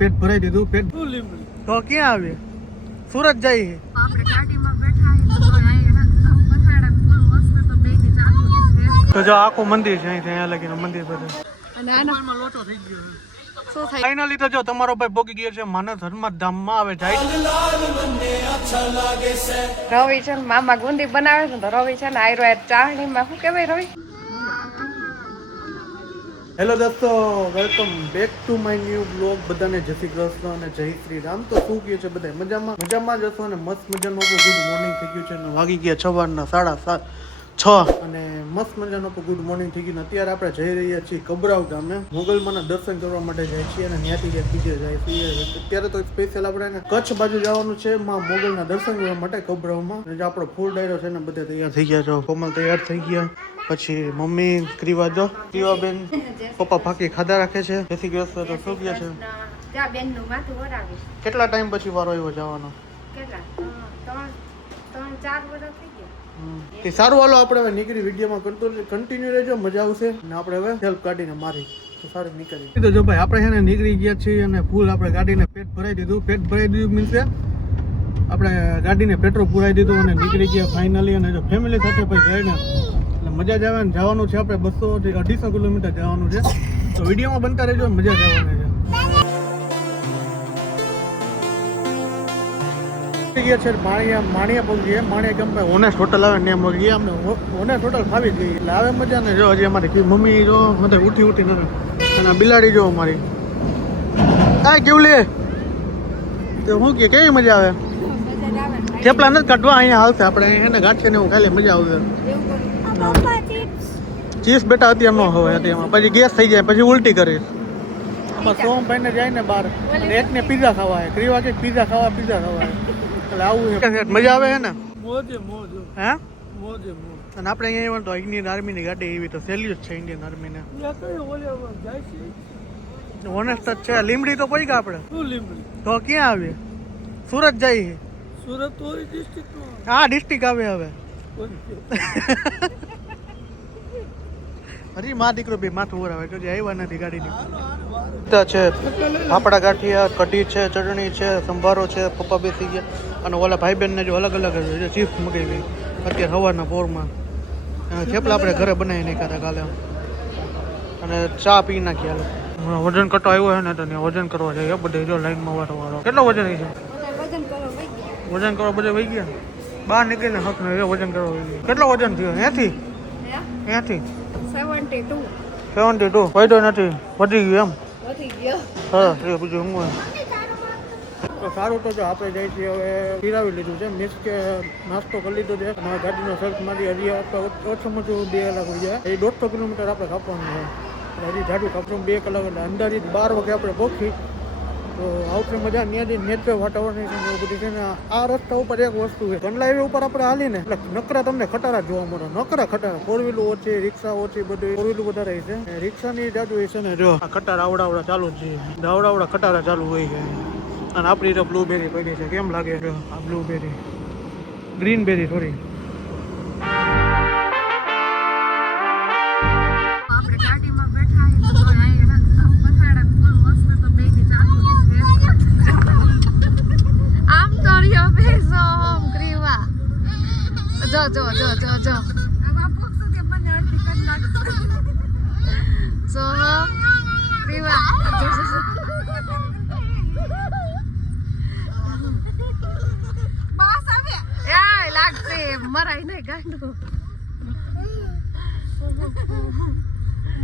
પેટ ભરાઈ દીધું. પેટ તો ક્યાં આવે? સુરત જાય છે. આપણે ગાડીમાં બેઠા તો જો આખું મંદિર છે અહીંથી અહીંયા લગીને મંદિર બધું. અને આનો લોચો થઈ ગયો. શું થાય? ફાઇનલી તો જો તમારો ભાઈ પોકી ગયો છે માનસ હનુમાન ધામમાં આવે જાય. રવિ છે ને મામા ગુંદી બનાવે છે તો રવિ છે ને આયરો ચાળણીમાં શું કહેવાય રવિ? હેલો દોસ્તો, welcome back to my new blog. બધાને જય શ્રી કૃષ્ણ અને જય શ્રી રામ. તો શું કહે છે બધા મજામાં જ હશો અને મસ્ત મજાનું ગુડ મોર્નિંગ થઈ ગયું છે અને વાગી ગયા સવારના 6:30 અને મસ્ત મજાનું ગુડ મોર્નિંગ થઈ ગયું. અત્યારે આપણે જઈ રહ્યા છીએ કબરાવ ગામે. મોગલમાના દર્શન કરવા માટે જાય છીએ અને ત્યાંથી બીજે જાય છીએ. અત્યારે તો સ્પેશિયલ આપણે કચ્છ બાજુ જવાનું છે માં મોગલના દર્શન કરવા માટે કબરાવમાં. જે આપણો ફૂલ ડાયરો છે ને બધે તૈયાર થઈ ગયા છો. કોમલ તૈયાર થઈ ગયા, પછી મમ્મી ક્રીવાબેન પપ્પા ફાકી ખાધા રાખે છે. જેથી ગેસ તો શું કહે છે? કેટલા ટાઈમ પછી વારો આવ્યો જવાનો? તે સારું, હાલો આપણે હવે નીકળી. વિડીયોમાં કન્ટિન્યુ રહેજો, મજા આવશે. અને આપણે હવે સેલ્ફ ગાડીને મારી તો સારું નીકળી. તો જો ભાઈ આપણે છે ને નીકળી ગયા છીએ અને ફૂલ આપણે ગાડીને પેટ ભરાઈ દીધું. પેટ ભરાઈ દીધું મીન્સ આપણે ગાડીને પેટ્રોલ પુરાઈ દીધું અને નીકળી ગયા ફાઇનલી. અને જો ફેમિલી સાથે ભાઈ જાય ને એટલે મજા જ આવે ને. જવાનું છે આપણે 200-250 કિલોમીટર જવાનું છે. તો વિડીયોમાં બનતા રહેજો, મજા જ આવવાની છે. ગયા છે માણિયા પહોંચીએ. માણિયા કેમ ભાઈ ઓનેસ્ટ હોટલ આવે ને એમ ગયા. અમને ઓનેસ્ટ હોટલ ફાવી ગઈ એટલે આવે મજા ને. જો હજી અમારી મમ્મી જો મને ઉઠી નથી અને બિલાડી જો અમારી આ કેવું લે તો હું કે કેવી મજા આવે. થેપલા નથી કાઢવા, અહીંયા હાલશે આપણે એને ગાંઠીને હું ખાલી મજા આવશે. ચીઝ બેટા અત્યારે ન હોય એમાં પછી ગેસ થઈ જાય, પછી ઉલટી કરીશ. આમાં સોમભાઈ ને જાય ને બહાર એકને પીઝા ખાવા આવે. ક્રીવા કે પીઝા ખાવા એટલે આવું મજા આવે છે ને. હે અને આપણે અહીંયા તો ઇન્ડિયન આર્મીની ગાડી એવી તો સહેલી જ છે ઇન્ડિયન આર્મીને. ઓનેસ્ટ જ છે. લીમડી તો પડી ગયા આપણે. તો ક્યાં આવીએ? સુરત જાય. સુરત હા ડિસ્ટ્રિક્ટ આવે હવે. હરી મા દીકરો બે માથું ઓરાવે તો આવ્યા નથી ગાડીની. છે ફાફડા ગાંઠિયા, કઢી છે, ચટણી છે, સંભારો છે. પપ્પા બેસી ગયા અને ઓલા ભાઈ બહેનને જો અલગ અલગ ચીપ્સ મગાવી અત્યારે સવારના પોરમાં. થેપલા આપણે ઘરે બનાવી નાખ્યા કાલે અને ચા પી નાખ્યા. વજન કટો આવ્યો છે ને તો વજન કરવા જાય બધે. જો લાઈનમાં વાળો કેટલો વજન છે? વજન કરવા બધે વહી ગયા. બહાર નીકળીને હક ને વજન કરવા વહી ગયા. કેટલો વજન થયો? 72 ફાયદો નથી, વધી ગયું એમ. હા એ બીજું હું તો સારું. તો જો આપણે જઈએ છીએ હવે પીરાવી લીધું છે. મીન્સ કે નાસ્તો કરી લીધો છે અને ગાડીનો સર્ચ મારી હજી આપણે ઓછામાં ઓછું 2 કલાક હોય જાય. એ 150 કિલોમીટર આપણે કાપવાનું છે. હજી જાડું કાપશું 2 કલાક એટલે અંદાજિત 12 વાગે આપણે પહોંચી. તો આવતી મજા ત્યાંથી નેચરલ વાતાવરણ એવું બધું છે ને. આ રસ્તા ઉપર એક વસ્તુ છે, કંડલા હાઈવે ઉપર આપણે હાલીને એટલે નકરા તમને ખટારા જોવા મળે. નકરા ખટારા, 4 વ્હીલ ઓછી, રિક્ષા ઓછી, બધું 4 વ્હીલ વધારે છે. રિક્ષાની જાડુ છે ને. જો આ ખટારા આવડા ચાલુ જ છે. આવડા ખટારા ચાલુ હોય છે. અને આપણી તો બ્લુબેરી પડી છે. કેમ લાગે આ બ્લુબેરી? ગ્રીનબેરી સોરી. જો લાગશે મરાય નહીં ગાંડું.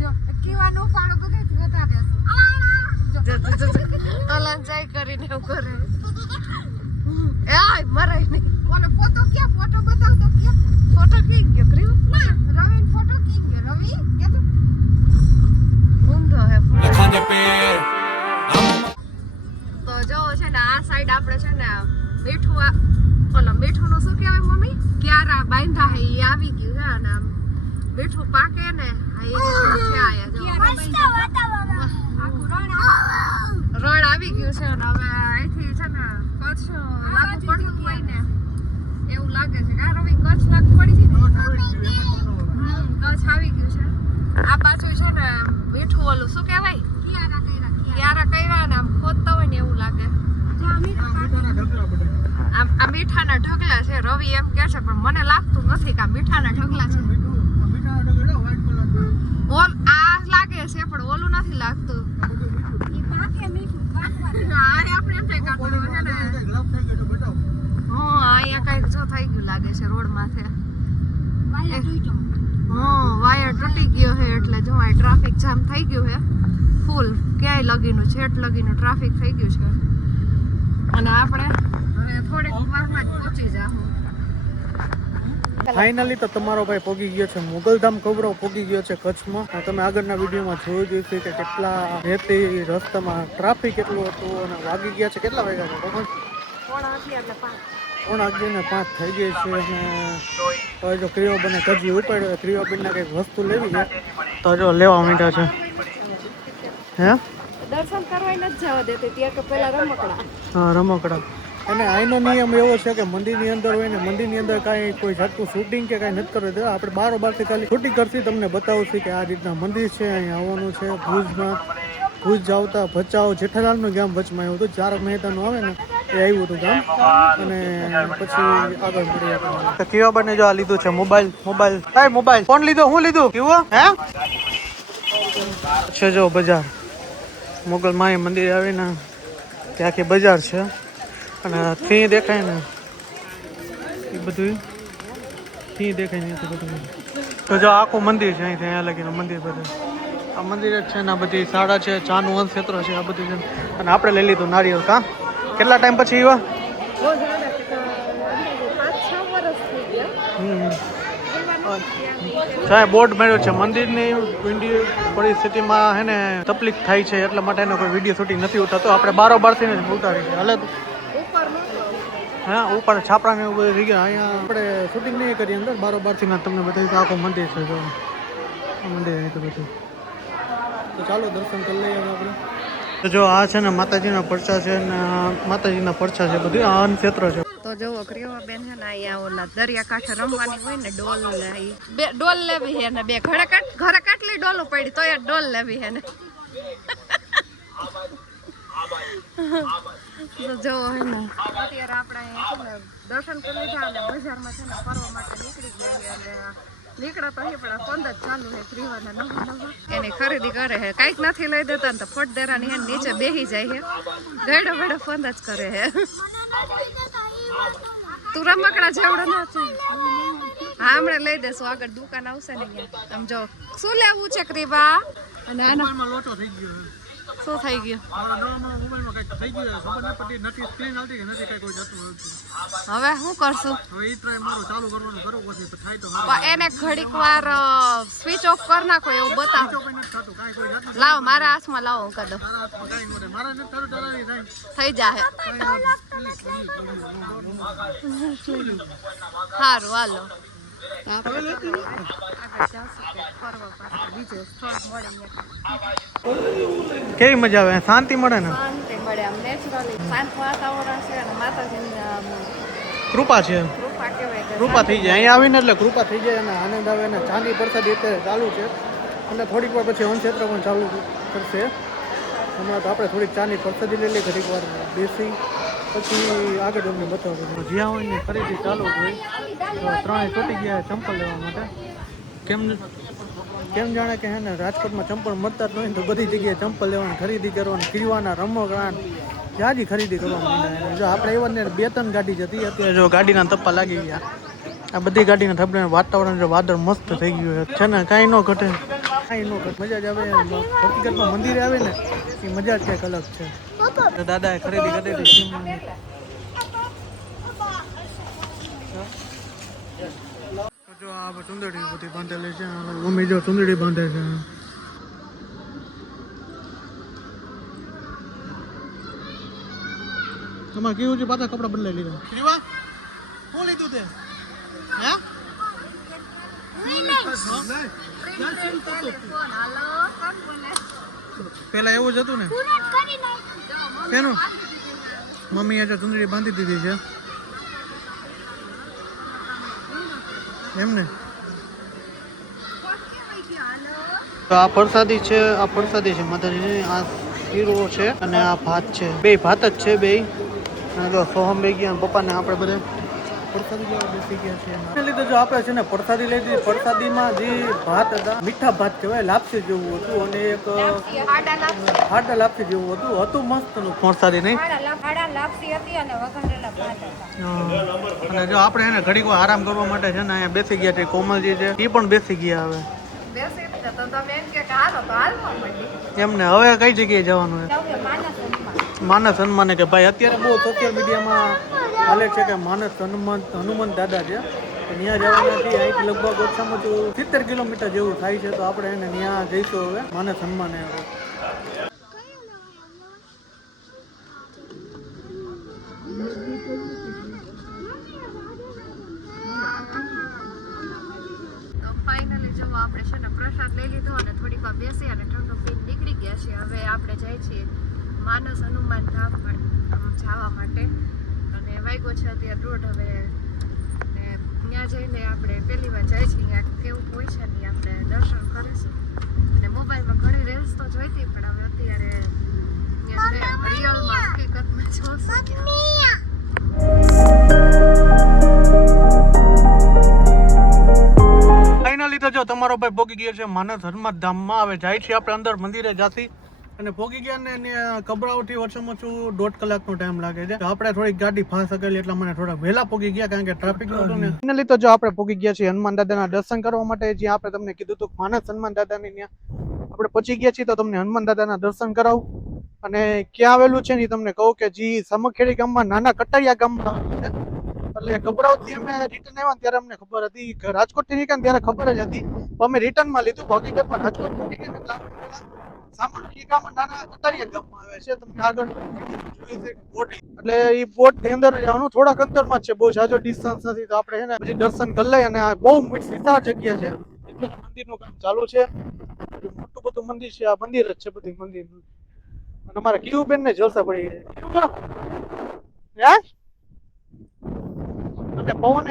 જો કીવાનું પાડો બધે વધારે અલન જાય કરીને એવું કરે. એ મરાય નહીં. ઓલો ફોટો ક્યાં? ફોટો બતાવ તો ક્યાં? ફોટો ક્યાં ગયો? ક્રીવ રવિ ફોટો ક્યાં ગયો? રવિ કે તો ઊંધો હે તો જો છે ને આ સાઈડ આપણે છે ને મીઠું ઓલો મીઠું નું શું કહેવાય મમ્મી? ક્યારા બાંધા હે એ આવી ગયું છે. અને મીઠું પાકે ને રણ આવી ગયું છે. અને હવે અહીંથી છે ને કચ્છ લાગુ પડતું હોય ને એવું લાગે છે. આ રવિ કચ્છ લાગુ પડી છે ને કચ્છ આવી ગયું છે. આ બાજુ છે ને મીઠું ઓલું શું કહેવાય? ક્યારા કર્યા ને આમ ખોદતા હોય મીઠાના ઢગલા છે. રવિ એમ કે છે પણ મને લાગતું નથી કે આ મીઠાના ઢગલા છે. ઓલ આ લાગે છે પણ ઓલું નથી લાગતું. આપણે એમ થાય કાટલું છે ને. હા અહીંયા કઈક જો થઈ ગયું લાગે છે રોડ માથે. હા વાયર તૂટી ગયો છે એટલે જો આ ટ્રાફિક જામ થઈ ગયું છે ફૂલ. ક્યાંય લગીનું છેટ લગીનું ટ્રાફિક થઈ ગયું છે અને આપણે થોડીક વારમાં જ પહોંચી જાહું. ફાઇનલી તો તમારો ભાઈ પહોંચી ગયો છે મોગલધામ કવરો પહોંચી ગયો છે કચ્છમાં. તમે આગળના વિડીયોમાં જોયું જ હશે કે કેટલા રેતી રસ્તામાં ટ્રાફિક કેટલું હતું અને વાગી ગયા છે કેટલા વાગ્યા છે ખબર? 4:11:05 થઈ ગઈ છે. અને હવે જો ક્રિયોબેને કજી ઉપાડ્યો ક્રિયોબેનને કંઈક વસ્તુ લેવી છે તો જો લેવા માંડ્યા છે. હે દર્શન કરવા નથી જવા દેતી ત્યાં કે પેલા રમકડા. હા રમકડા. અને આનો નિયમ એવો છે કે મંદિરની અંદર હોય ને મંદિરની અંદર કાંઈ કોઈ જાતનું શૂટિંગ કે કાંઈ નથી કરવું. આપણે બારોબારથી ખાલી શૂટિંગ કરતી તમને બતાવશું કે આ રીતના મંદિર છે અહીંયા આવવાનું છે. ભુજ જાવતા ભચાઉ જેઠાલાલનું ગામ વચમાં આવ્યું હતું. ચારક મહેતાનું આવે ને એ આવ્યું હતું ગામ. અને પછી આગળ મળીએ. કેવાબાને જો આ લીધું છે મોબાઈલ ફોન લીધો. હું લીધું કેવો હે છે જો બજાર મોગલ માઈ મંદિર આવીને ત્યાં આખી બજાર છે અને ફી દેખાય ને એ બધું ફી દેખાય ને બધું. તો જો આખું મંદિર છે અહીંથી અહીંયા લગીને મંદિર બધું આ મંદિર જ છે ને આ બધી શાળા છે ચાનું વનક્ષેત્ર છે આ બધું છે. અને આપણે લઈ લીધું નારિયેળ. કા કેટલા ટાઈમ પછી એવા 5-6 વર્ષ થઈ ગયા. સાહેબ બોર્ડ મળ્યો છે મંદિરની પરિસ્થિતિમાં હે ને તકલીફ થાય છે એટલા માટે એનો કોઈ વિડીયો શૂટિંગ નથી ઉતારતો. આપણે બારોબારથી જ ઉતારી છે હાલે હા ઉપર છાપરા ને એવું બધું થઈ ગયા. અહીંયા આપણે શૂટિંગ નહીં કરીએ અંદર બારોબારથી તમને બતાવ્યું આખું મંદિર છે જો મંદિર અહીં તો બધું. તો ચાલો દર્શન કરી લઈએ આપણે. તો જો આ છે ને માતાજીના પરચા છે ને માતાજીના પરચા છે બધું આ ક્ષેત્ર છે. તો જોવો ક્રિયોબેન છે ને અહીંયા ઓલા દરિયા કાંઠે રમવાની હોય ને ડોલ લેવી છે ને બે ઘરે કેટલી ડોલો પડી તો એ ડોલ લેવી છે ને. તો જોવો હે ને અત્યારે આપણે છે ને દર્શન કરી લીધા અને બજારમાં છે ને ફરવા માટે નીકળી ગયા. અને નીકળે તો અહીં પણ ફંદ જ ચાલુ છે ક્રિયોના નવા એની ખરીદી કરે છે. કાંઈક નથી લઈ દેતા ને તો ફટ દેરાની હે નીચે બેસી જાય છે ગયડો ગયડો ફંદ જ કરે છે. તું રમકડા જેવડો નથી. હા હમણાં લઈ દેશું આગળ દુકાન આવશે ને અહીંયા. આમ જો શું લેવું છે ક્રિબા? અને આનો લોચો થઈ ગયો શું થઈ ગયું? મોબાઈલમાં કંઈક થઈ ગયું ખબર નથી સ્ક્રીન આવતી કે નથી કોઈ જતું નથી. હવે શું કરશું? હવે એ ટ્રાય મારો ચાલુ કરવાનું કરો પછી તો થાય તો એને ઘડીક વાર સ્વિચ ઓફ કરી નાખો એવું બતાવો. લાવો મારા હાથમાં લાવો હું કદો થઈ જાય. સારું હાલો કેવી મજા આવે? શાંતિ મળે ને? શાંતિ મળે આમ નેચરલી શાંત વાતાવરણ છે અને માતાજીની કૃપા છે. કૃપા કહેવાય કે કૃપા થઈ જાય અહીંયા આવીને એટલે કૃપા થઈ જાય અને આનંદ આવે ને. ચાંદી પ્રસાદી અત્યારે ચાલુ છે અને થોડીક વાર પછી વનક્ષેત્ર પણ ચાલુ કરશે. હમણાં તો આપણે થોડીક ચાની પ્રસાદી લઈ લઈએ ઘડીક વાર બેસી પછી આગળ અમને બતાવો. જ્યાં હોય ને ખરીદી ચાલુ જ હોય. ત્રણેય ચોટી ગયા ચંપલ લેવા માટે. કેમ જાણે કે હે ને રાજકોટમાં ચંપલ મળતા જ નહીં તો બધી જગ્યાએ ચંપલ લેવાની ખરીદી કરવાની ખીરવાના રમકડા જ્યાંથી ખરીદી કરવાની. જો આપણે એવા ને 2-3 ગાડી જતી અત્યારે જો ગાડીના તપ્પા લાગી ગયા. આ બધી ગાડીના થપડા વાતાવરણ જો વાદળ મસ્ત થઈ ગયું છે ને કાંઈ ન ઘટે કાંઈ ન ઘટે મજા જ આવે. હકીકતમાં મંદિરે આવે ને એ મજા જ કંઈક અલગ છે. દાદાએ ખરીદી કરી હતી. જો આ ચુંદડી બધી બાંધેલી છે. મમ્મી જો ચુંદડી બાંધે છે. તમારે કેવું છે? પાછા કપડા બદલાઈ લીધા. શું લીધું તે? હે પેલા એવું જ હતું ને. શેનું? મમ્મીએ જો ચુંદડી બાંધી દીધી છે એમને. તો આ પ્રસાદી છે માતાજીની. આ શીરો છે અને આ ભાત છે. બે ભાત જ છે બે. જો સોહમ બે ગયા પપ્પાને આપણે બધે પ્રસાદી લેવા બેસી ગયા છે એના લીધે જો આપણે છે ને પ્રસાદી લઈ દીધી. પ્રસાદીમાં જે ભાત હતા મીઠા ભાત કહેવાય, લાપસી જેવું હતું અને એક હાડા લાપસી જેવું હતું મસ્તનું પ્રસાદી નહીં. અને જો આપણે એને ઘડીક વાર આરામ કરવા માટે છે ને અહીંયા બેસી ગયા છે. કોમલજી છે એ પણ બેસી ગયા. હવે એમને હવે કઈ જગ્યાએ જવાનું છે? માનસ હનુમાન કે ભાઈ અત્યારે બહુ સોશિયલ મીડિયામાં હાલે છે કે માનસ હનુમાન દાદા છે, ત્યાં જવાનાથી અહીંથી લગભગ ઓછામાં ઓછું 70 કિલોમીટર જેવું થાય છે. તો આપણે એને ત્યાં જઈશું હવે માનસ હનુમાને. ફાઇનલી જો આપણે છે ને પ્રસાદ લઈ લીધો અને થોડીક વાર બેસી અને ઠંડુ પીને નીકળી ગયા છીએ. હવે આપણે જાય છીએ માનસ હનુમાન ધામ જવા માટે અને વાગ્યો છે અત્યારે 1:30. હવે ત્યાં જઈને આપણે પહેલી વાર જાય છીએ, ત્યાં કેવું હોય છે ને આપણે દર્શન કરીશું. અને મોબાઈલમાં ઘણી રીલ્સ તો જોઈતી પણ હવે અત્યારે રિયલમાં હકીકતમાં જોશું. ફાઇનલી તો જો તમારો ભાઈ પોગી ગયો છે માનસ હનુમાન ધામમાં. હવે જાય છે આપણે અંદર મંદિરે જાતી અને પોગી ગયા ને કબરાઓથી ઓછામાં ઓછું 1.5 કલાકનો ટાઈમ લાગે છે. આપણે થોડીક ગાડી ફાસ્ટ હકેલી એટલા મને થોડા વહેલા પોગી ગયા કારણ કે ટ્રાફિક નહોતું ને. ફાઇનલી તો જો આપણે પોગી ગયા છીએ હનુમાન દાદાના દર્શન કરવા માટે. જ્યાં આપણે તમને કીધું હતું માનસ હનુમાન દાદાની ત્યાં આપણે પહોંચી ગયા છીએ. તો તમને હનુમાન દાદાના દર્શન કરાવું અને ક્યાં આવેલું છે ને તમને કહું કે જે સમખેડી ગામમાં નાના કટારિયા ગામમાં એટલે કબરાવથી અમે રિટર્ન આવ્યા ત્યારે અમને ખબર હતી, રાજકોટ થી નીકળ્યા ત્યારે ખબર જ હતી. અમે રિટર્નમાં લીધું. હકીકતમાં રાજકોટ થી નીકળ્યા સામાન્ય ગામમાં નાના કટારિયા ગામમાં આવે છે. તમને આગળ એટલે એ બોટ ની અંદર જવાનું થોડાક અંતરમાં જ છે, બહુ જાજો ડિસ્ટન્સ નથી. તો આપણે છે ને પછી દર્શન કરી લઈએ અને બહુ વિશાળ જગ્યા છે. મંદિરનું કામ ચાલુ છે, મોટું બધું મંદિર છે. આ મંદિર જ છે બધી મંદિર. અને અમારા કિયુબેન ને જલસા પડી ગયા. અને પવન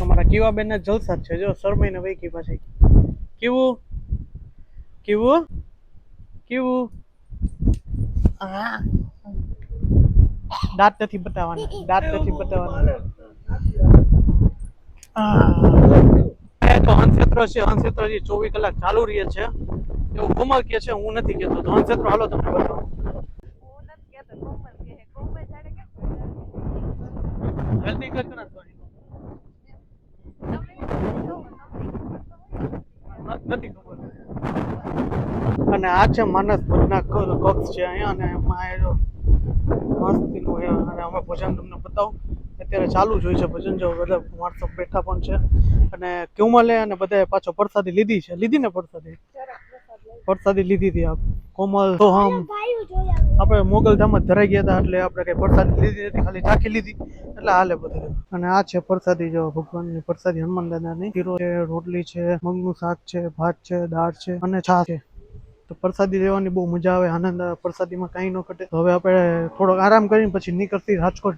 અમારા કિવાબેન ના જલસા છે. જો શરમાઈને વૈકી પાછી કેવું કેવું કેવું દાંત નથી બતાવવાના, દાંત નથી બતાવવાના. તો હંસક્ષેત્ર છે, હંસક્ષેત્ર 24 કલાક ચાલુ રહે છે એવું કોમલ કે છે, હું નથી કેતો. તો હંસક્ષેત્ર હાલો તમને બતાવો. જલ્દી કરજો ને નથી ખબર. અને આ છે માનસ ભોજના કક્ષ છે અહીંયા અને એમાં મસ્તીનું છે. અને અમે ભોજન તમને બતાવું અત્યારે ચાલુ જ હોય છે ભજન. જો બધા માણસો બેઠા પણ છે અને કોમલે અને બધાએ પાછો પ્રસાદી લીધી છે. લીધી ને પ્રસાદી લીધી હતી. આપ કોમલ તો આપણે મોગલધામ જ ધરાઈ ગયા હતા એટલે આપણે કઈ પ્રસાદી લીધી નથી, ખાલી ચાખી લીધી એટલે હાલે બધું. અને આ છે પ્રસાદી, જો ભગવાનની પ્રસાદી હનુમાન દાદાની. શીરો છે, રોટલી છે, મગનું શાક છે, ભાત છે, દાળ છે અને છાશ છે. તો પ્રસાદી લેવાની બહુ મજા આવે, આનંદ આવે. પ્રસાદીમાં કાંઈ ન ઘટે. હવે આપણે થોડોક આરામ કરીને પછી નીકળતી રાજકોટ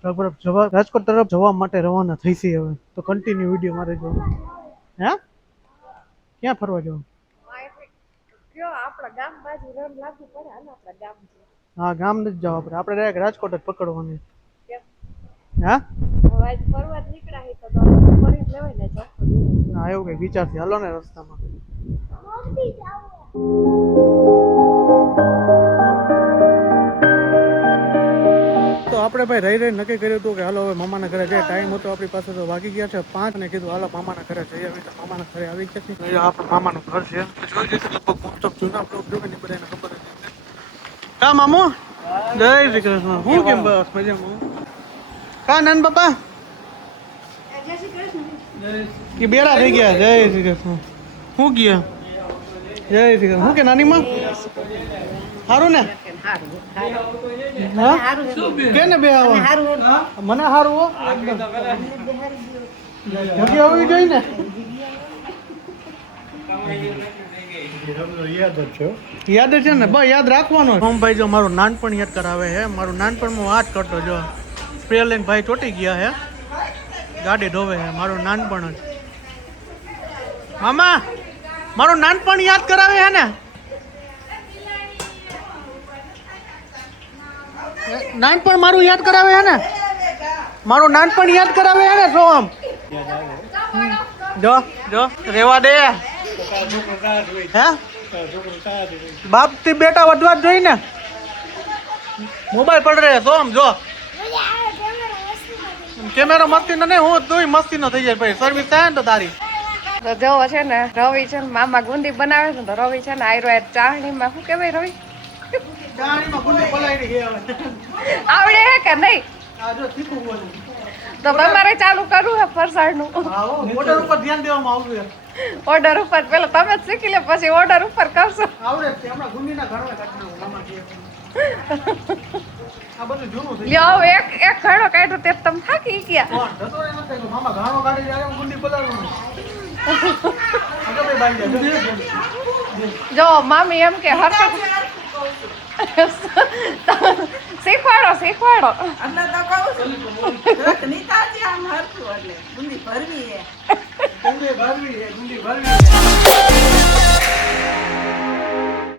તરફ જવા માટે રવાના થઈશી. હવે તો કન્ટિન્યુ વિડીયો મારે જો. હે ક્યાં ફરવા જવું? હા ગામ નથી જવા આપણે, આપણે ડાયરેક્ટ રાજકોટ જ પકડવાની. હા એવું કઈ વિચારથી હાલો ને રસ્તામાં. તો આપણે ભાઈ રહી નક્કી કર્યું હતું કે હાલો હવે મામાના ઘરે જાય. ટાઈમ હતો આપણી પાસે તો વાગી ગયા છે 5 અને કીધું હાલો મામાના ઘરે જઈ આવી. તો મામાના ઘરે આવી ગયા છે. આપણે મામાનું ઘર છે જોઈ જઈશું. લગભગ મોસ્ટ ઓફ જૂના બ્લોગ જોવે ને બધાને ખબર જ છે. કા મામો જય શ્રી કૃષ્ણ. હું કેમ બસ મજામાં. કા નાન બાપા કે બેડા થઈ ગયા. જય શ્રી કૃષ્ણ. હું ગયા જય શ્રી કૃષ્ણ. હું કે નાની માં સારું ને? કે ને બે મને સારું હો. જગ્યા હોવી જોઈએ ને. યાદ છે ને બસ યાદ રાખવાનો. સોમભાઈ જો મારું નાનપણ યાદ કરાવે છે. મારું નાનપણમાં વાત કરતો જો સ્પ્રે લઈને ભાઈ ચોટી ગયા હે, ગાડી ધોવે છે. મારું નાનપણ જ મામા મારું નાનપણ યાદ કરાવે છે ને. નાનપણ મારું યાદ કરાવે છે ને. મારું નાનપણ યાદ કરાવે છે ને સોમ. જો જો રેવા દે હે. બાપ થી બેટા વધવા જ જોઈ ને. મોબાઈલ પડ રહે સોમ જો કેમેરો મસ્તી નો નહીં હું તું મસ્તી નો થઈ જાય ભાઈ. સર્વિસ થાય ને તો તારી તો જોવો છે ને રવિ છે ને મામા ગુંદી બનાવે છે તો રવિ છે ને આયરો ચાહણીમાં શું કહેવાય રવિ આવડે હે કે નહીં? તો તમારે ચાલુ કરવું હે ફરસાણનું. ઓર્ડર ઉપર ધ્યાન દેવામાં આવશે. ઓર્ડર ઉપર પેલા તમે જ શીખી લે પછી ઓર્ડર ઉપર કરશો. આવડે છે હમણાં ગુંદીના ઘણો કાઢી મામા કે આ બધું જૂનું થઈ લ્યો એક ઘડો કાઢ્યો તે તમે થાકી ગયા. કોણ જતો રે નથી તો મામા ઘણો કાઢી જાય હું ગુંદી પલાળું. આગળ બે બાઈ જાય જો મામી એમ કે હરકત શીખવાડો શીખવાડો. એટલે તો કહું છું નીતાજી આમ હરખું એટલે ગુંદી ભરવી હે. ગુંદી ભરવી હે ગુંદી ભરવી.